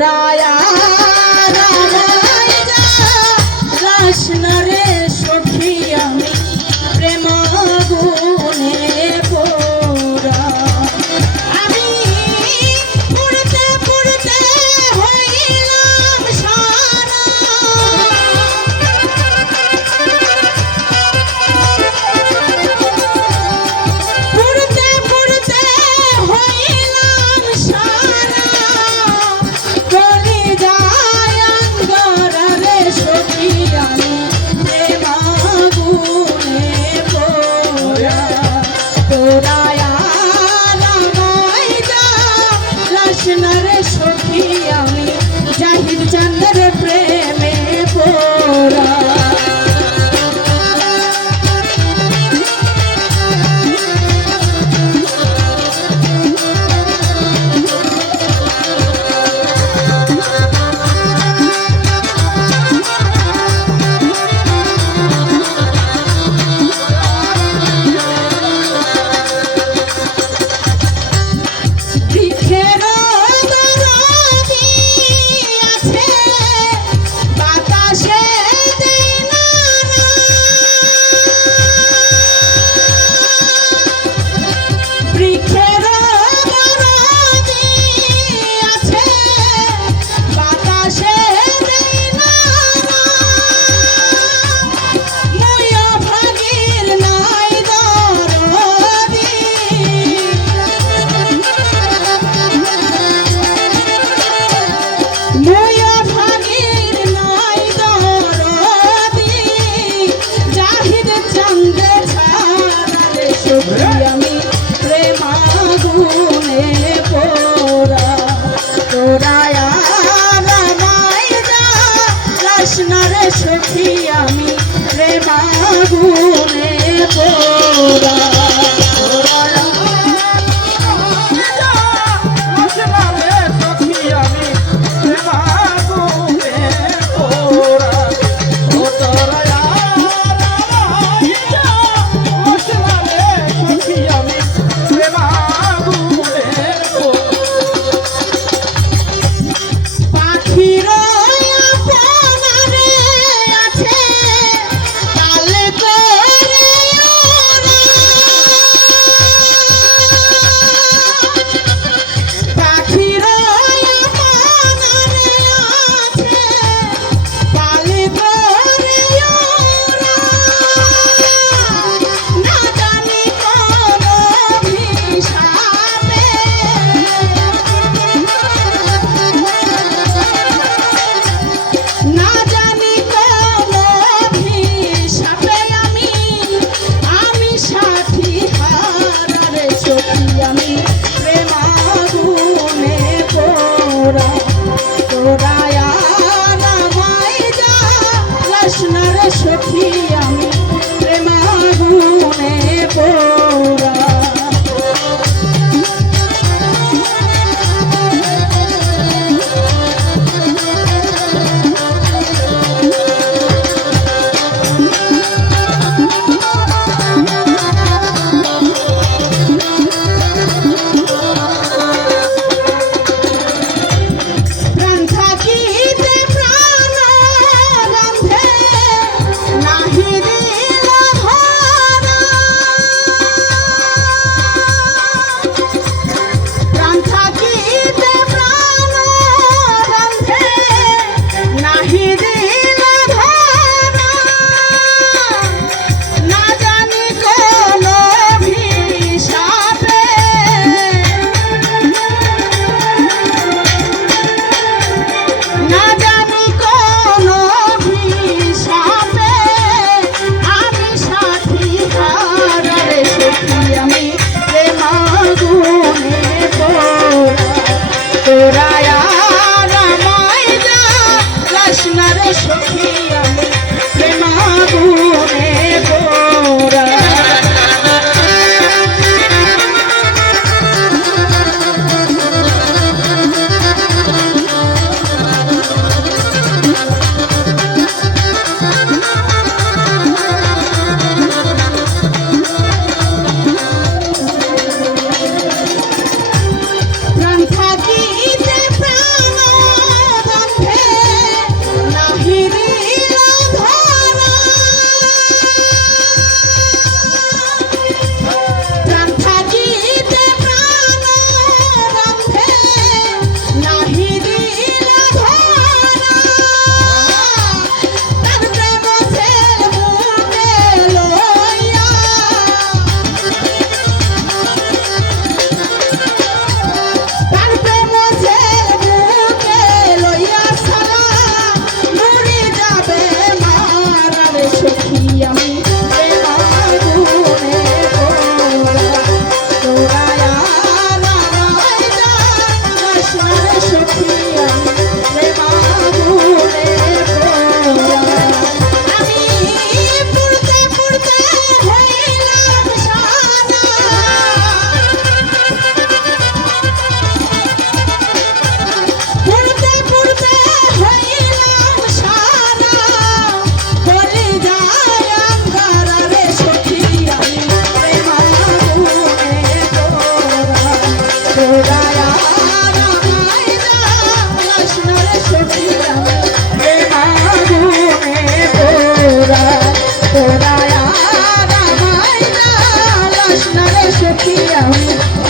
রায়া তোরায়া রামায় যা কৃষ্ণরে সখী। সখী আমি